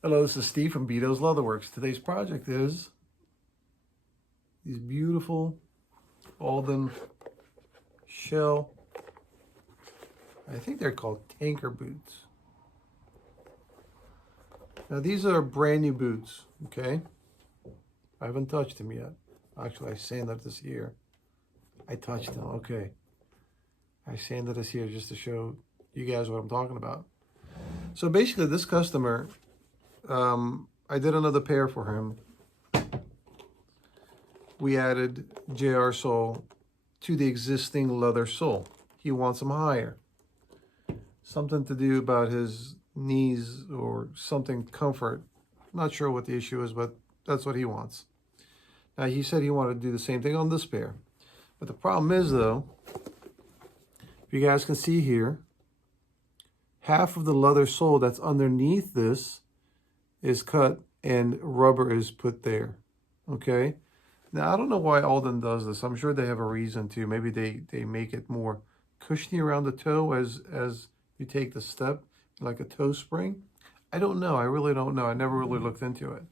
Hello, this is Steve from Beaute's Leatherworks. Today's project is these beautiful Alden shell, I think they're called tanker boots. Now these are brand new boots, okay? I haven't touched them yet. Actually, I sanded this here. I touched them, okay. I sanded this here just to show you guys what I'm talking about. So basically this customer, I did another pair for him. We added JR sole to the existing leather sole. He wants them higher. Something to do about his knees or something comfort. Not sure what the issue is, but that's what he wants. Now he said he wanted to do the same thing on this pair. But the problem is though, if you guys can see here, half of the leather sole that's underneath this is cut and rubber is put there, okay? Now, I don't know why Alden does this. I'm sure they have a reason to. Maybe they make it more cushiony around the toe as you take the step, like a toe spring. I don't know. I really don't know. I never really looked into it.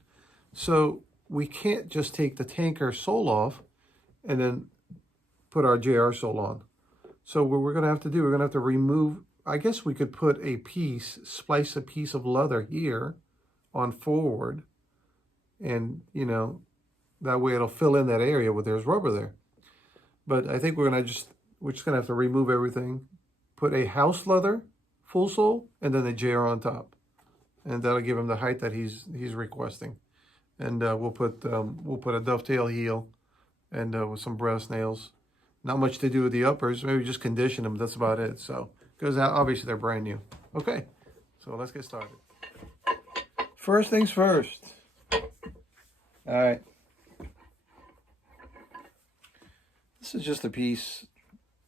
So we can't just take the tanker sole off and then put our JR sole on. So what we're going to have to do, we're going to have to remove, I guess we could put a piece, splice a piece of leather here on forward, and you know, that way it'll fill in that area where there's rubber there. But I think we're just gonna have to remove everything, put a house leather full sole, and then a JR on top, and that'll give him the height that he's requesting. And we'll put a dovetail heel and with some brass nails. Not much to do with the uppers. Maybe just condition them. That's about it. So because obviously they're brand new. Okay, so let's get started. First things first. All right. This is just a piece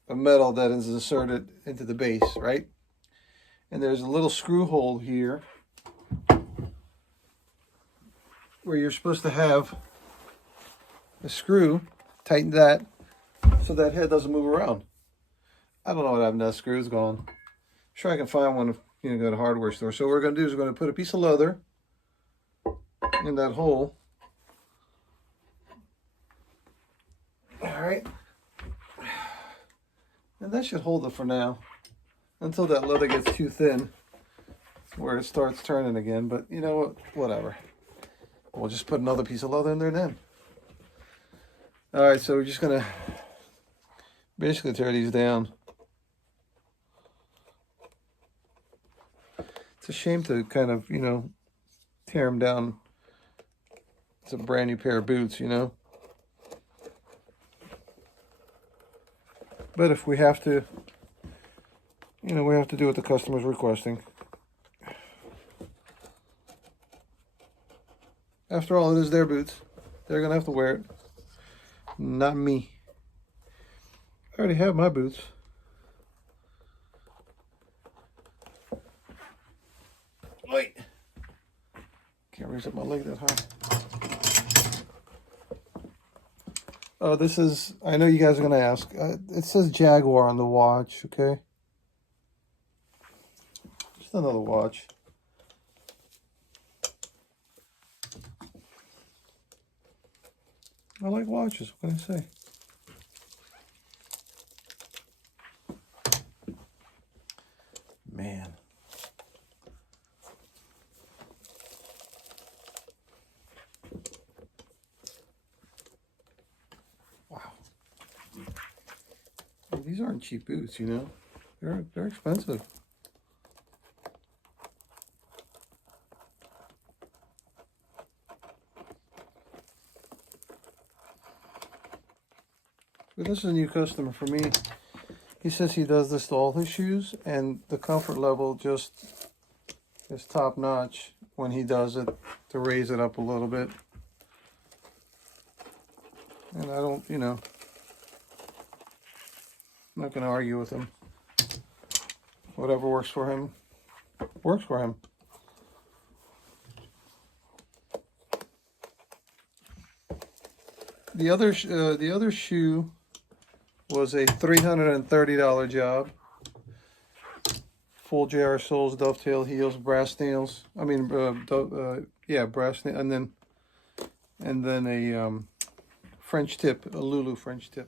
of metal that is inserted into the base, right? And there's a little screw hole here where you're supposed to have a screw, tighten that so that head doesn't move around. I don't know what happened to that screw, it's gone. I'm sure I can find one if you go to a hardware store. So what we're going to do is we're going to put a piece of leather in that hole. All right. And that should hold it for now until that leather gets too thin where it starts turning again. But you know what? Whatever. We'll just put another piece of leather in there then. All right, so we're just going to basically tear these down. It's a shame to kind of, you know, tear them down. It's a brand new pair of boots, you know. But if we have to, you know, we have to do what the customer's requesting. After all, it is their boots. They're going to have to wear it. Not me. I already have my boots. Wait. Can't raise up my leg that high. Oh, this is, I know you guys are going to ask. It says Jaguar on the watch, okay? Just another watch. I like watches, what can I say? Man. These aren't cheap boots, you know. They're expensive. But this is a new customer for me. He says he does this to all his shoes, and the comfort level just is top notch when he does it, to raise it up a little bit. And I don't, you know, I'm not going to argue with him. Whatever works for him, works for him. The other shoe was a $330 job. full JR soles, dovetail heels, brass nails. I mean, yeah, brass nail, and then a French tip, a Lulu French tip.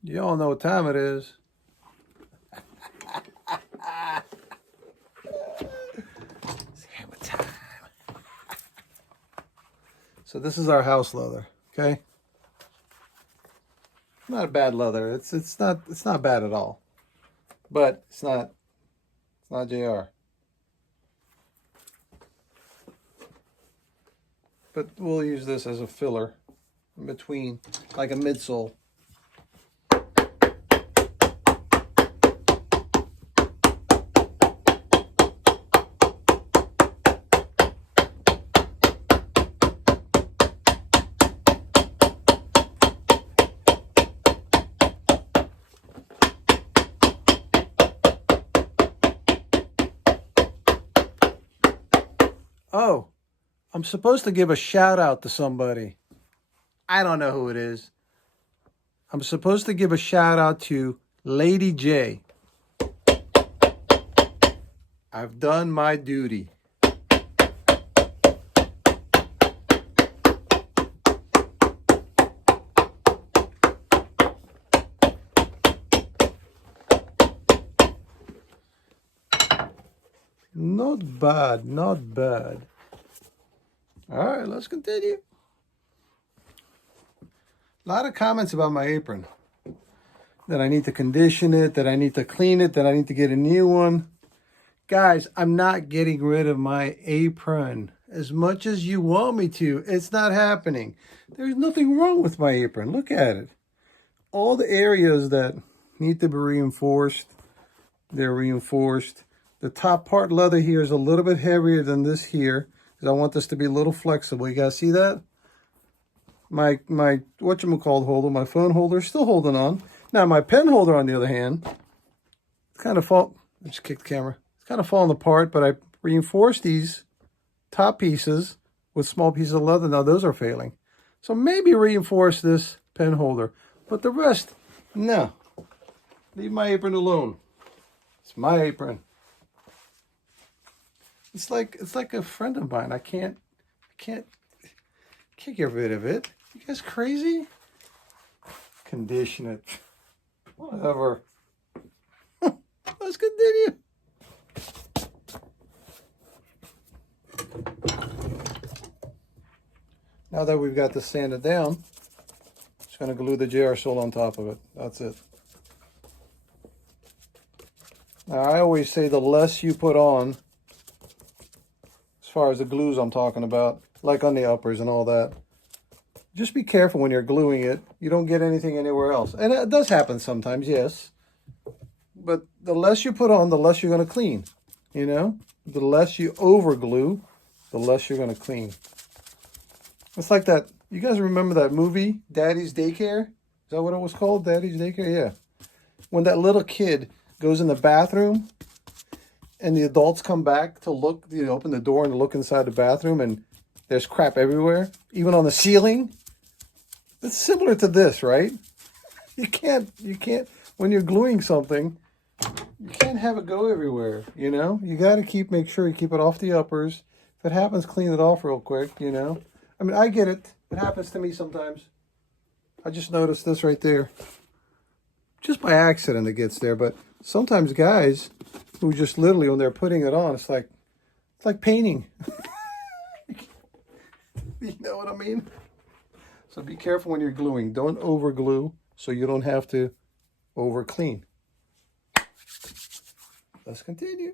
You all know what time it is. It's hammer time. So this is our house leather, okay? Not a bad leather. It's not bad at all. But it's not JR. But we'll use this as a filler in between, like a midsole. Oh, I'm supposed to give a shout out to somebody. I don't know who it is. I'm supposed to give a shout out to Lady J. I've done my duty. Not bad, not bad. All right, let's continue. A lot of comments about my apron. That I need to condition it, that I need to clean it, that I need to get a new one. Guys, I'm not getting rid of my apron as much as you want me to. It's not happening. There's nothing wrong with my apron. Look at it. All the areas that need to be reinforced, they're reinforced. The top part leather here is a little bit heavier than this here, because I want this to be a little flexible. You guys see that? My whatchamacallit holder, my phone holder, is still holding on. Now my pen holder, on the other hand, it's kind of I just kicked the camera. It's kind of falling apart, but I reinforced these top pieces with small pieces of leather. Now those are failing. So maybe reinforce this pen holder, but the rest, no. Leave my apron alone. It's my apron. It's like a friend of mine. I can't get rid of it. You guys crazy? Condition it. Whatever. Let's continue. Now that we've got this sanded down, just going to glue the JR sole on top of it. That's it. Now I always say the less you put on, as far as the glues I'm talking about, like on the uppers and all that, just be careful when you're gluing it. You don't get anything anywhere else. And it does happen sometimes, yes. But the less you put on, the less you're going to clean. You know? The less you over glue, the less you're going to clean. It's like that. You guys remember that movie, Daddy's Daycare? Is that what it was called? Daddy's Daycare? Yeah. When that little kid goes in the bathroom and the adults come back to look, you know, open the door and look inside the bathroom, and there's crap everywhere, even on the ceiling. It's similar to this, right? You can't, when you're gluing something, you can't have it go everywhere, you know? You got to make sure you keep it off the uppers. If it happens, clean it off real quick, you know? I mean, I get it. It happens to me sometimes. I just noticed this right there. Just by accident it gets there, but sometimes guys who just literally, when they're putting it on, it's like painting. You know what I mean? So be careful when you're gluing. Don't over glue so you don't have to over clean. Let's continue.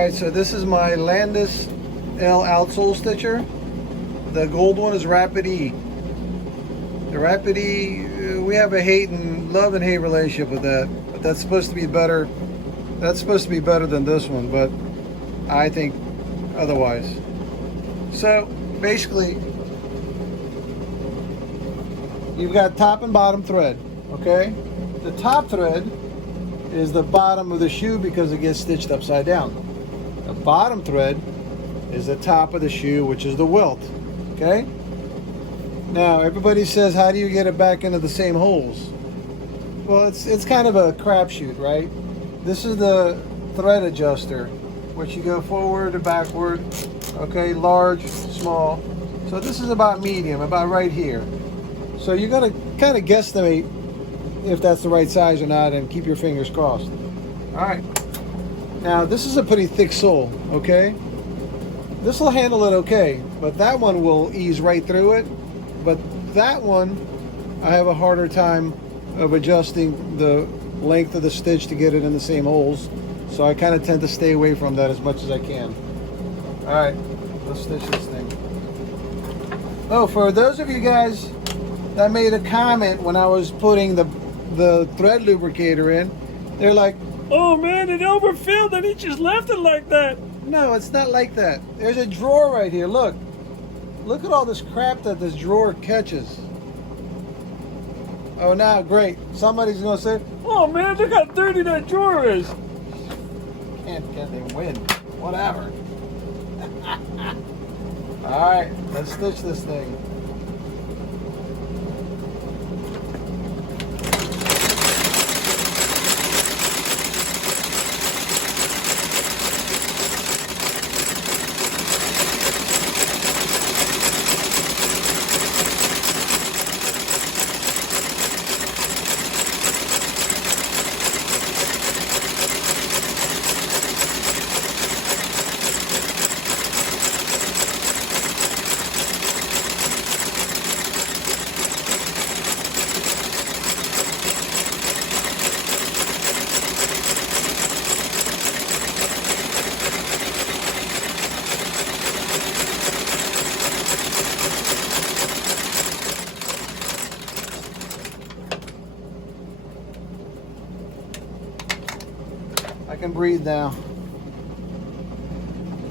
Alright, so this is my Landis L outsole stitcher. The gold one is Rapid E. The Rapid E, we have a love and hate relationship with that. But that's supposed to be better. That's supposed to be better than this one, but I think otherwise. So basically, you've got top and bottom thread, okay? The top thread is the bottom of the shoe because it gets stitched upside down. The bottom thread is the top of the shoe, which is the welt, okay? Now, everybody says, how do you get it back into the same holes? Well, it's kind of a crapshoot, right? This is the thread adjuster, which you go forward to backward, okay, large, small. So this is about medium, about right here. So you got to kind of guesstimate if that's the right size or not and keep your fingers crossed. All right. Now, this is a pretty thick sole, okay? This will handle it okay, but that one will ease right through it. But that one, I have a harder time of adjusting the length of the stitch to get it in the same holes. So I kind of tend to stay away from that as much as I can. All right, let's stitch this thing. Oh, for those of you guys that made a comment when I was putting the thread lubricator in, they're like, oh man, it overfilled and he just left it like that. No, it's not like that. There's a drawer right here, look. Look at all this crap that this drawer catches. Oh, now, great. Somebody's going to say, oh man, look how dirty that drawer is. Can't get they win. Whatever. All right, let's stitch this thing. I can breathe now.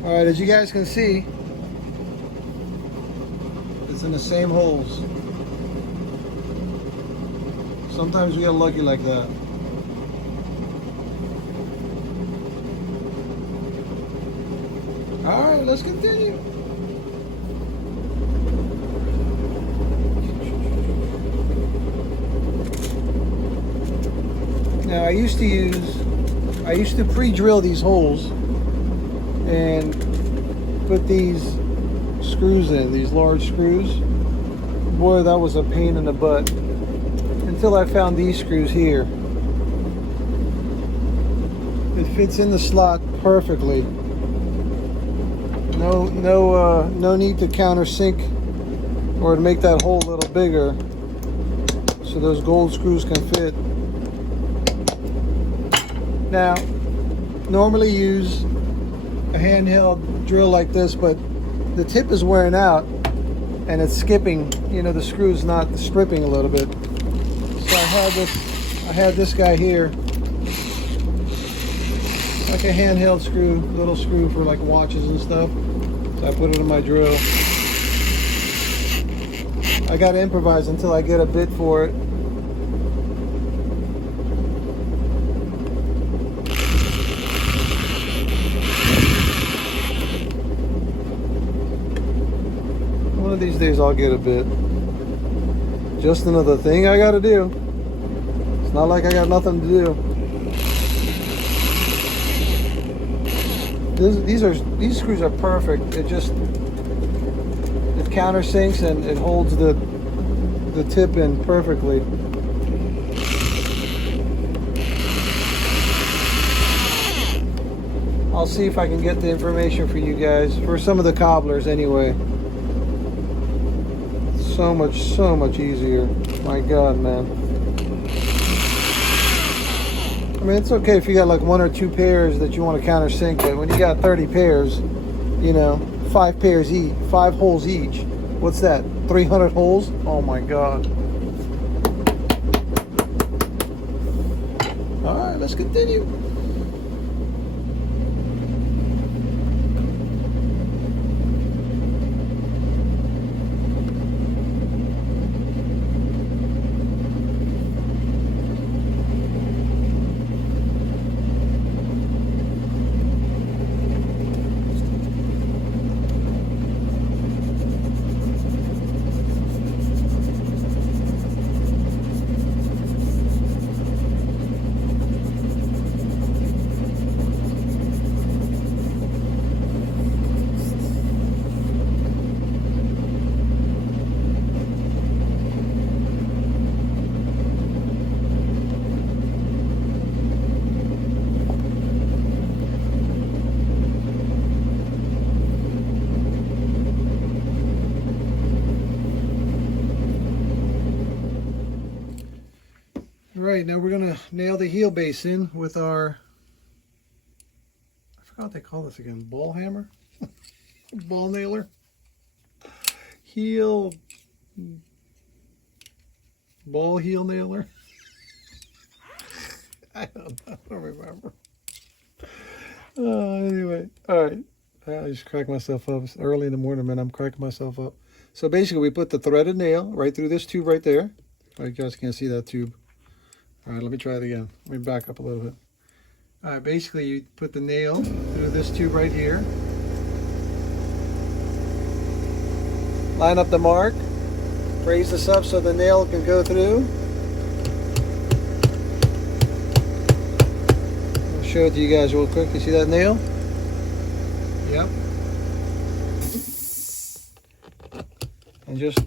All right, as you guys can see, it's in the same holes. Sometimes we get lucky like that. All right, let's continue. Now I used to pre-drill these holes and put these screws in, these large screws. Boy, that was a pain in the butt until I found these screws here. It fits in the slot perfectly. No need to countersink or to make that hole a little bigger so those gold screws can fit. Now, normally use a handheld drill like this, but the tip is wearing out and it's skipping, you know, the screw's not stripping a little bit. So I had this guy here, like a handheld screw, little screw for like watches and stuff. So I put it in my drill. I gotta improvise until I get a bit for it. One of these days I'll get a bit. Just another thing I gotta do. It's not like I got nothing to do. These screws are perfect. It countersinks and it holds the tip in perfectly. I'll see if I can get the information for you guys, for some of the cobblers anyway. So much easier. My God, man. I mean, it's okay if you got like 1 or 2 pairs that you want to countersink, but when you got 30 pairs, you know, 5 pairs each, 5 holes each. What's that? 300 holes? Oh my God. All right, let's continue. Right, now we're gonna nail the heel base in with our, I forgot what they call this again, ball hammer? Ball nailer? Ball heel nailer? I don't remember. Anyway, all right. I just cracked myself up. It's early in the morning, man. I'm cracking myself up. So basically, we put the threaded nail right through this tube right there. You guys can't see that tube. All right, let me try it again. Let me back up a little bit. All right, basically, you put the nail through this tube right here. Line up the mark. Raise this up so the nail can go through. I'll show it to you guys real quick. You see that nail? Yep. And just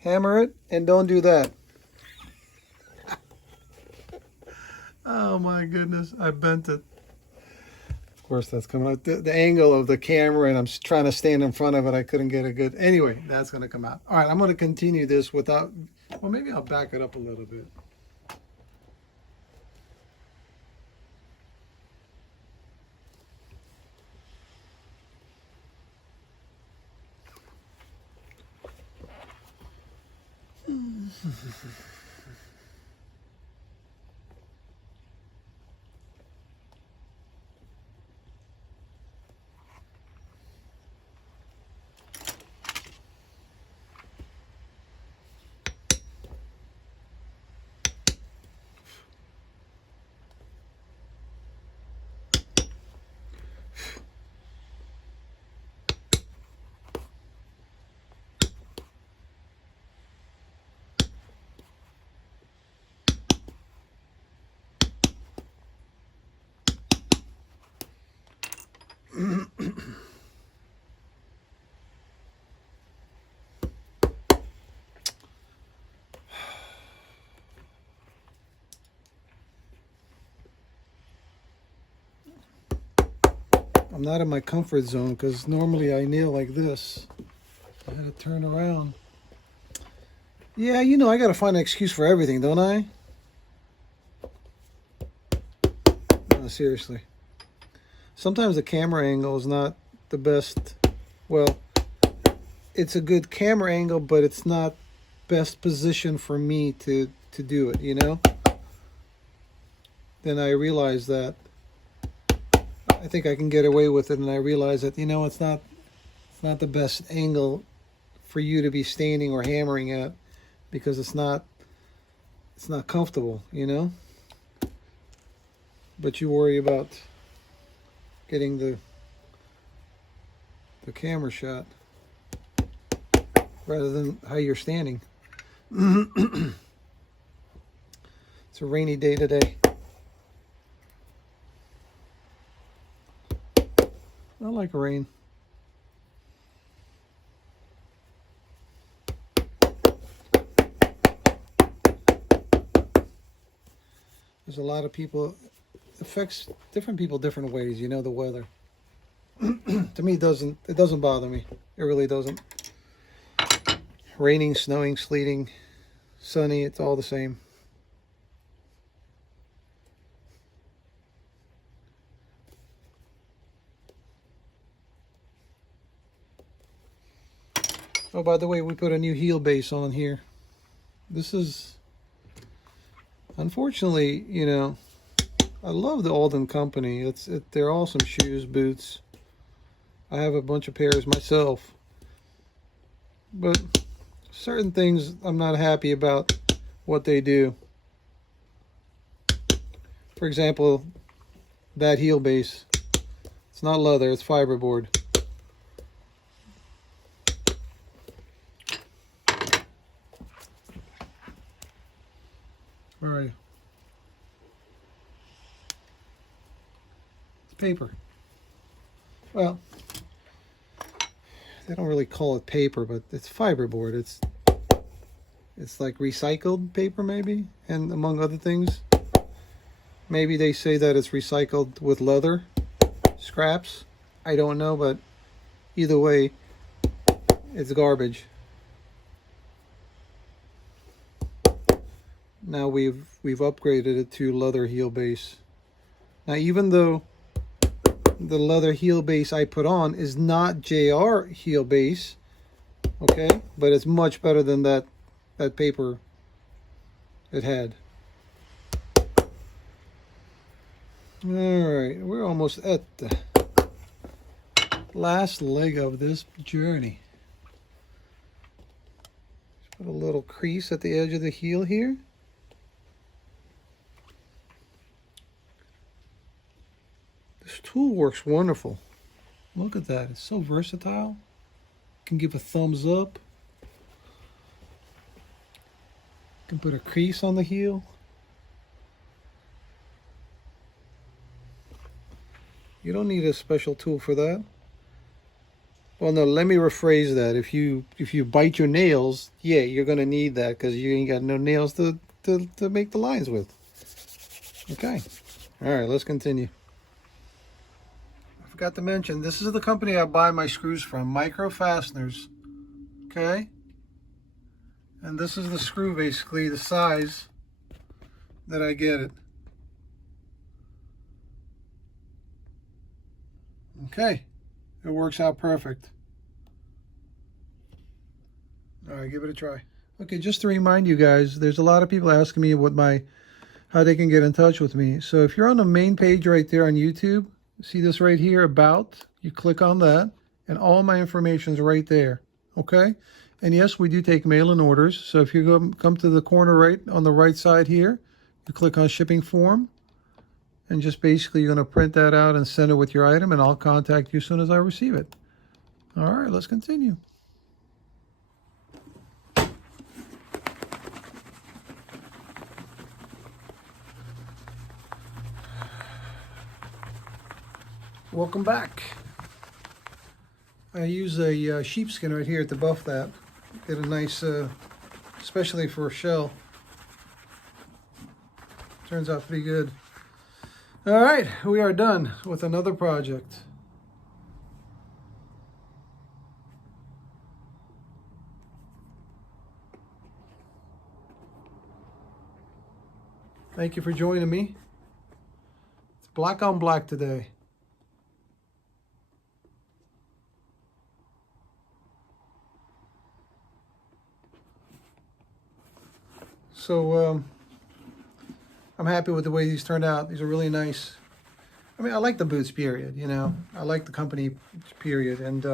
hammer it, and don't do that. Oh my goodness, I bent it. Of course, that's coming out. The angle of the camera, and I'm trying to stand in front of it. I couldn't get a good. Anyway, that's going to come out. All right, I'm going to continue this without. Well, maybe I'll back it up a little bit. I'm not in my comfort zone because normally I nail like this. I had to turn around. Yeah, you know, I got to find an excuse for everything, don't I? No, seriously. Sometimes the camera angle is not the best. Well, it's a good camera angle, but it's not best position for me to do it, you know? Then I realize that I think I can get away with it, and I realize that, you know, it's not the best angle for you to be standing or hammering at because it's not comfortable, you know? But you worry about getting the camera shot rather than how you're standing. It's a rainy day today. I like rain. There's a lot of people, it affects different people different ways, you know, the weather. To me, it doesn't bother me. It really doesn't. Raining, snowing, sleeting, sunny, it's all the same. Oh, by the way, we put a new heel base on here. This is, unfortunately, you know, I love the Alden company. They're awesome shoes, boots. I have a bunch of pairs myself. But certain things I'm not happy about what they do. For example, that heel base. It's not leather, it's fiberboard. Where are you? It's paper. Well, they don't really call it paper, but it's fiberboard. It's like recycled paper maybe, and among other things. Maybe they say that it's recycled with leather scraps. I don't know, but either way, it's garbage. Now we've upgraded it to leather heel base. Now even though the leather heel base I put on is not JR heel base, okay, but it's much better than that paper it had. All right, we're almost at the last leg of this journey. Just put a little crease at the edge of the heel here. This tool works wonderful. Look at that, it's so versatile. Can give a thumbs up. Can put a crease on the heel. You don't need a special tool for that. Well, no, let me rephrase that. If you bite your nails, yeah, you're gonna need that because you ain't got no nails to make the lines with. Okay. All right, let's continue. I forgot to mention, this is the company I buy my screws from, Micro Fasteners. Okay. And this is the screw, basically, the size that I get it. Okay, it works out perfect. All right, give it a try. Okay, just to remind you guys, there's a lot of people asking me how they can get in touch with me. So if you're on the main page right there on YouTube, see this right here, About, you click on that, and all my information is right there, okay? And yes, we do take mail-in orders. So if you come to the corner right on the right side here, you click on Shipping Form, and just basically you're going to print that out and send it with your item, and I'll contact you as soon as I receive it. All right, let's continue. Welcome back. I use a sheepskin right here to buff that. Get a nice, especially for a shell. Turns out pretty good. All right, we are done with another project. Thank you for joining me. It's black on black today. So I'm happy with the way these turned out. These are really nice. I mean, I like the boots, period. You know, I like the company, period, and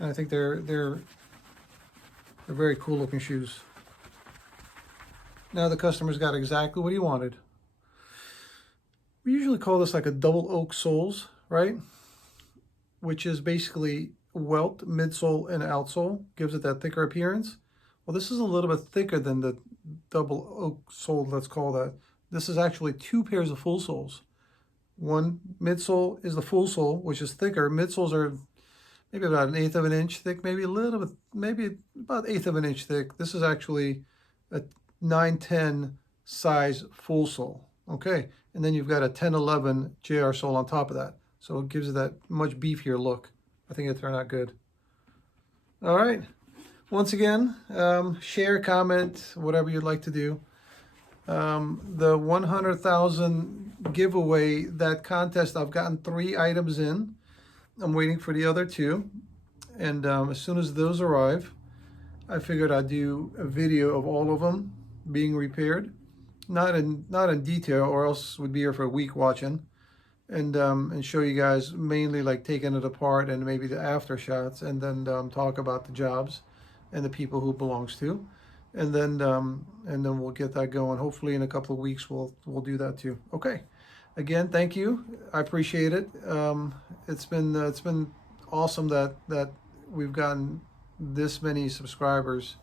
I think they're very cool looking shoes. Now the customer's got exactly what he wanted. We usually call this like a double oak soles, right? Which is basically welt midsole and outsole, gives it that thicker appearance. Well, this is a little bit thicker than the double oak sole, let's call that. This is actually two pairs of full soles. One midsole is the full sole, which is thicker. Midsoles are maybe about 1/8 of an inch thick, maybe a little bit, maybe about 1/8 of an inch thick. This is actually a 9/10 size full sole. Okay, and then you've got a 10/11 JR sole on top of that. So it gives it that much beefier look. I think it turned out good. All right. Once again, share, comment, whatever you'd like to do. The 100,000 giveaway, that contest, I've gotten 3 items in. I'm waiting for the other 2. And as soon as those arrive, I figured I'd do a video of all of them being repaired. Not in detail, or else we'd be here for a week watching. And show you guys mainly like taking it apart and maybe the after shots, and then talk about the jobs and the people who it belongs to, and then we'll get that going. Hopefully in a couple of weeks we'll do that too. Okay, again, thank you. I appreciate it. It's been awesome that we've gotten this many subscribers,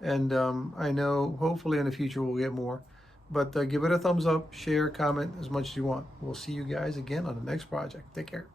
and I know hopefully in the future we'll get more. But give it a thumbs up, share, comment as much as you want. We'll see you guys again on the next project. Take care.